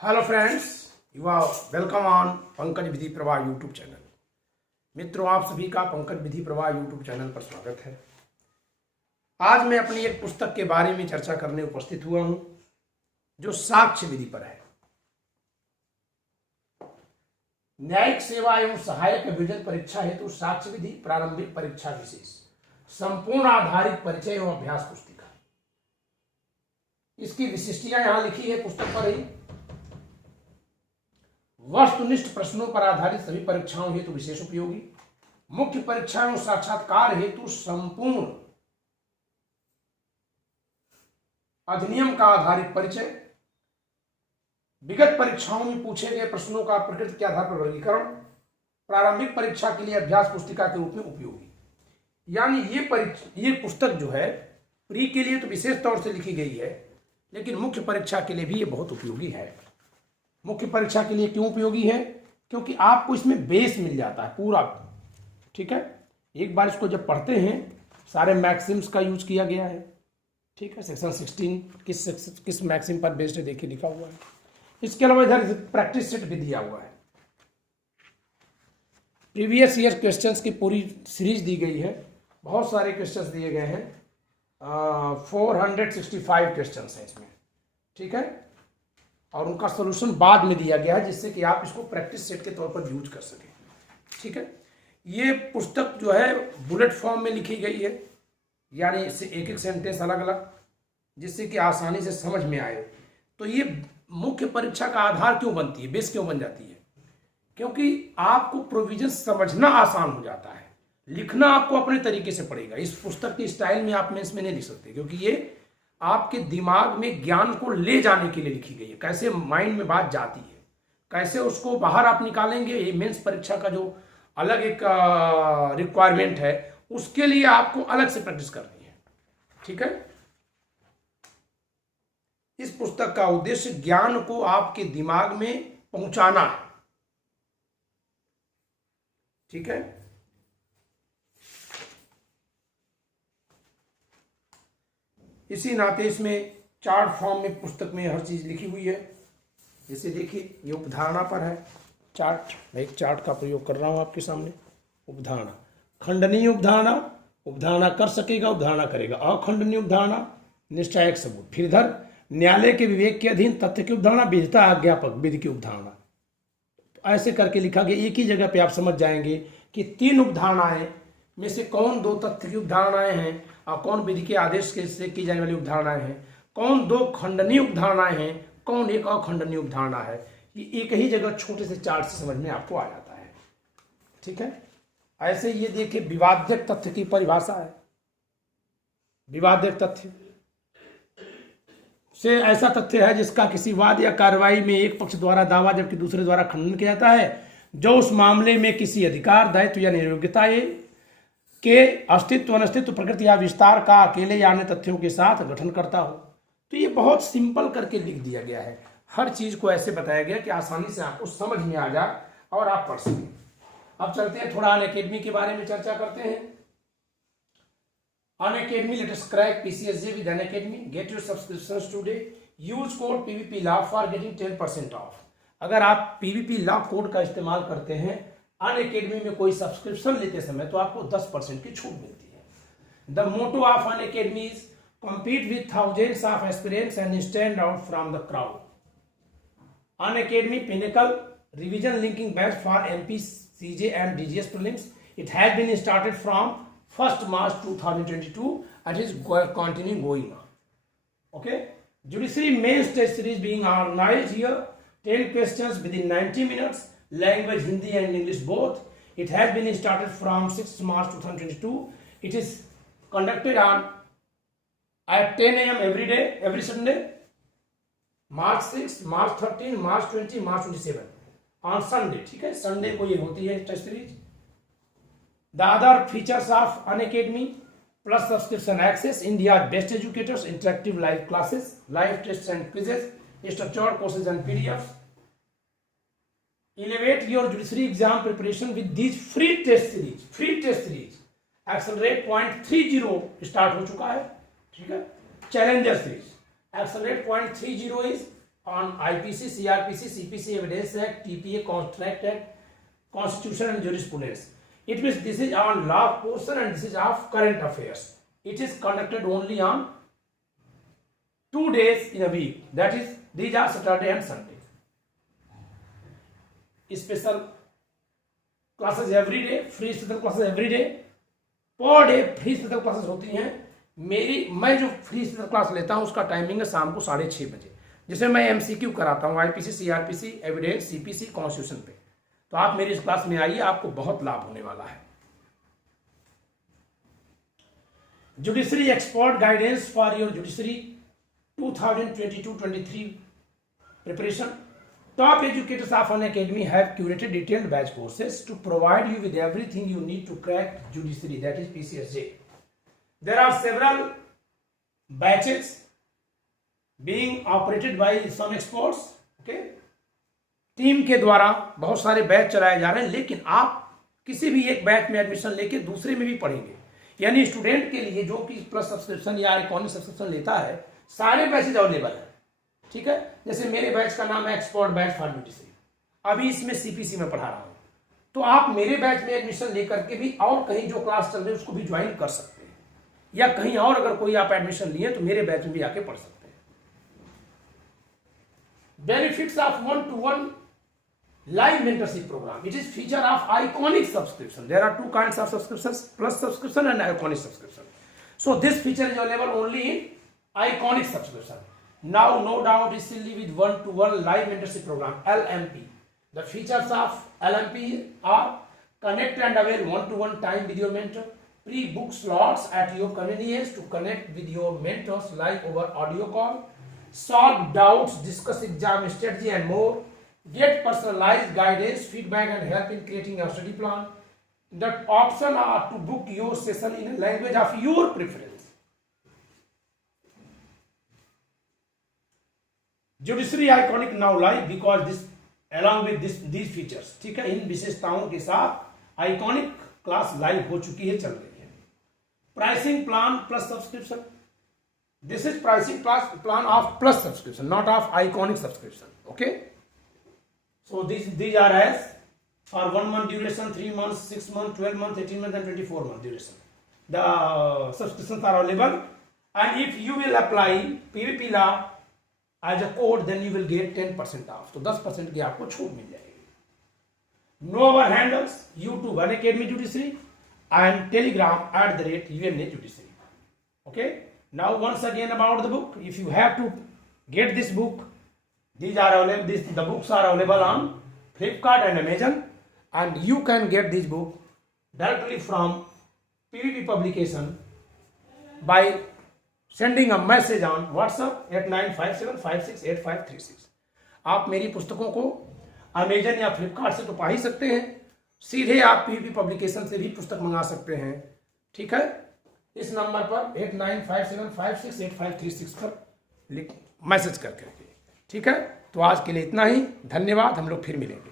Hello friends, you are welcome on Pankaj Vidhi Pravah YouTube channel. मित्रों, आप सभी का पंकज विधि प्रवाह यूट्यूब चैनल पर स्वागत है। आज मैं अपनी एक पुस्तक के बारे में चर्चा करने उपस्थित हुआ हूं जो साक्ष्य विधि पर है। न्यायिक सेवा एवं सहायक अभियोजन परीक्षा हेतु साक्ष्य विधि प्रारंभिक परीक्षा विशेष संपूर्ण आधारित परिचय एवं अभ्यास पुस्तिका। इसकी विशिष्टियां यहां लिखी है पुस्तक पर ही। वस्तुनिष्ठ प्रश्नों पर आधारित सभी परीक्षाओं हेतु विशेष उपयोगी, मुख्य परीक्षाओं साक्षात्कार हेतु संपूर्ण अधिनियम का आधारित परिचय, विगत परीक्षाओं में पूछे गए प्रश्नों का प्रकृति के आधार पर वर्गीकरण, प्रारंभिक परीक्षा के लिए अभ्यास पुस्तिका के रूप में उपयोगी। यानी ये पुस्तक जो है प्री के लिए तो विशेष तौर से लिखी गई है, लेकिन मुख्य परीक्षा के लिए भी ये बहुत उपयोगी है। मुख्य परीक्षा के लिए क्यों उपयोगी है? क्योंकि आपको इसमें बेस मिल जाता है पूरा। ठीक है, एक बार इसको जब पढ़ते हैं, सारे मैक्सिम्स का यूज किया गया है। ठीक है, सेक्शन 16 किस मैक्सिम पर बेस्ड है देखिए लिखा हुआ है। इसके अलावा इधर प्रैक्टिस सेट भी दिया हुआ है। प्रीवियस ईयर क्वेश्चंस की पूरी सीरीज दी गई है। बहुत सारे क्वेश्चंस दिए गए हैं। 465 क्वेश्चंस हैं इसमें। ठीक है, और उनका सॉल्यूशन बाद में दिया गया है, जिससे कि आप इसको प्रैक्टिस सेट के तौर पर यूज कर सकें। ठीक है, ये पुस्तक जो है बुलेट फॉर्म में लिखी गई है, यानी इससे एक एक सेंटेंस अलग अलग, जिससे कि आसानी से समझ में आए। तो ये मुख्य परीक्षा का आधार क्यों बनती है, बेस क्यों बन जाती है? क्योंकि आपको प्रोविजन समझना आसान हो जाता है, लिखना आपको अपने तरीके से पड़ेगा। इस पुस्तक की स्टाइल में आप इसमें नहीं लिख सकते, क्योंकि ये आपके दिमाग में ज्ञान को ले जाने के लिए लिखी गई है। कैसे माइंड में बात जाती है, कैसे उसको बाहर आप निकालेंगे, ये मेंस परीक्षा का जो अलग एक रिक्वायरमेंट है, उसके लिए आपको अलग से प्रैक्टिस करनी है। ठीक है, इस पुस्तक का उद्देश्य ज्ञान को आपके दिमाग में पहुंचाना है। ठीक है, इसी नाते इसमें चार्ट फॉर्म में पुस्तक में हर चीज लिखी हुई है। जैसे देखिए, ये उपधारणा पर है चार्ट। मैं एक चार्ट का प्रयोग कर रहा हूं आपके सामने। उपधारणा, खंडनीय उपधारणा, उपधारणा कर सकेगा, उपधारणा करेगा। अखंडनीय उपधारणा, निश्चायक सबूत। फिर इधर न्यायालय के विवेक के अधीन तथ्य की उपधारणा, विधिता आज्ञापक विधि की उपधारणा। ऐसे करके लिखा गया। एक ही जगह पे आप समझ जाएंगे कि 3 उपधारणाएं में से कौन 2 तथ्य की उपधारणाएं हैं और कौन विधि के आदेश से की जाने वाली उपधारणाएं हैं, कौन 2 खंडनीय उपधारणाएं हैं, कौन एक अखंडनीय उपधारणा है। ये एक ही जगह छोटे से चार्ट से समझ में आपको आ जाता है। ठीक है, ऐसे ये देखिए, विवाद्यक तथ्य की परिभाषा है। विवाद्यक तथ्य से ऐसा तथ्य है जिसका किसी वाद या कार्रवाई में एक पक्ष द्वारा दावा जबकि दूसरे द्वारा खंडन किया जाता है, जो उस मामले में किसी अधिकार, दायित्व या नियोग्यता के अस्तित्व, अनस्तित्व, प्रकृति या विस्तार का अकेले या अन्य तथ्यों के साथ गठन करता हो। तो ये बहुत सिंपल करके लिख दिया गया है। हर चीज को ऐसे बताया गया कि आसानी से आपको समझ में आ जाए और आप पढ़ सकें। अब चलते हैं, थोड़ा अनअकैडमी के बारे में चर्चा करते हैं। Unacademy, let us crack PCSJ with Unacademy. Get your subscriptions today. Use code PVP law for getting 10% of. अगर आप PVP लॉ कोड का इस्तेमाल करते हैं अनअकैडमी में कोई सब्सक्रिप्शन लेते समय, तो आपको 10% की छूट मिलती है। The motto of Unacademy is compete with thousands of aspirants and stand out from the crowd. Unacademy Pinnacle revision linking batch for MP, CJ and DGS prelims. It has been started from 1st March 2022 and is continuing going on. Okay, judiciary mains test series being organized here. 10 questions within 90 minutes. Language Hindi and English both. It has been started from 6th March 2022. It is conducted on at 10 AM every day, every Sunday. March 6, March 13, March 20, March 27 on Sunday. ठीक है, Sunday को ये होती है test series. The other features of Unacademy plus subscription access, India's best educators, interactive live classes, live tests and quizzes, structured courses and PDFs. Elevate your judiciary exam preparation with these free test series. Free test series. Accelerate .30 start हो चुका है। ठीक है, challenger series Accelerate .30 is on IPC, CRPC, CPC, Evidence Act, TPA, Contract Act, Constitution and Jurisprudence. It means this is on law portion and this is of current affairs. It is conducted only on 2 days in a week. That is, these are Saturday and Sunday. Special classes every day, free special classes every day. Per day free special classes होती हैं। मैं जो free special class लेता हूं उसका timing है शाम को 6:30 बजे, जिसमें मैं MCQ कराता हूं IPC, CRPC, evidence, CPC, constitution पे। तो आप मेरी इस क्लास में आइए, आपको बहुत लाभ होने वाला है। Judiciary expert guidance for your judiciary 2022-23 preparation. Top educators of Unacademy have curated detailed batch courses to provide you with everything you need to crack judiciary, that is PCSJ. There are several batches being operated by some experts. Okay, team के द्वारा बहुत सारे batch चलाए जा रहे हैं, लेकिन आप किसी भी एक बैच में एडमिशन लेके दूसरे में भी पढ़ेंगे। यानी स्टूडेंट के लिए जो कि प्लस सब्सक्रिप्शन या आइकॉनिक सब्सक्रिप्शन लेता है, सारे बैचेज अवेलेबल है। ठीक है, जैसे मेरे बैच का नाम है एक्सपर्ट बैच फॉर जुडिशरी, अभी इसमें CPC में पढ़ा रहा हूं। तो आप मेरे बैच में एडमिशन लेकर के भी और कहीं जो क्लास चल रही है उसको भी ज्वाइन कर सकते हैं, या कहीं और अगर कोई आप एडमिशन लिए तो मेरे बैच में भी आके पढ़ सकते हैं। Benefits of 1-to-1 live mentorship program. It is feature of iconic subscription. There are 2 kinds of subscriptions, plus subscription and iconic subscription. So this feature is available only in iconic subscription. Now no doubt is silly with 1-to-1 live mentorship program, LMP. The features of LMP are connect and avail 1-to-1 time with your mentor, pre-book slots at your convenience to connect with your mentors live over audio call, solve doubts, discuss exam strategy and more, get personalized guidance, feedback and help in creating a study plan. The option are to book your session in a language of your preference. Judiciary Iconic now live because this along with these features, ठीक है, इन विशेषताओं के साथ iconic class live हो चुकी है, चल रही है। Pricing plan plus subscription, this is pricing plan of plus subscription, not of iconic subscription. Okay, so these are as for 1 month duration, 3 months, 6 months, 12 months, 18 months and 24 month duration. The subscriptions are available, and if you will apply PVP law as a code, then you will get 10% off. तो 10% की आपको छूट मिल जाएगी। No our handles YouTube Unacademy Judiciary and Telegram @UNA Judiciary. Okay. Now once again about the book. If you have to get this book, these are available. The books are available on Flipkart and Amazon, and you can get this book directly from PVP Publication by sending a message on WhatsApp at 957568536. आप मेरी पुस्तकों को Amazon या फ्लिपकार्ट से तो पा ही सकते हैं, सीधे आप PVP पब्लिकेशन से भी पुस्तक मंगा सकते हैं। ठीक है, इस नंबर पर 8957568536 पर मैसेज करके। ठीक है, तो आज के लिए इतना ही, धन्यवाद। हम लोग फिर मिलेंगे।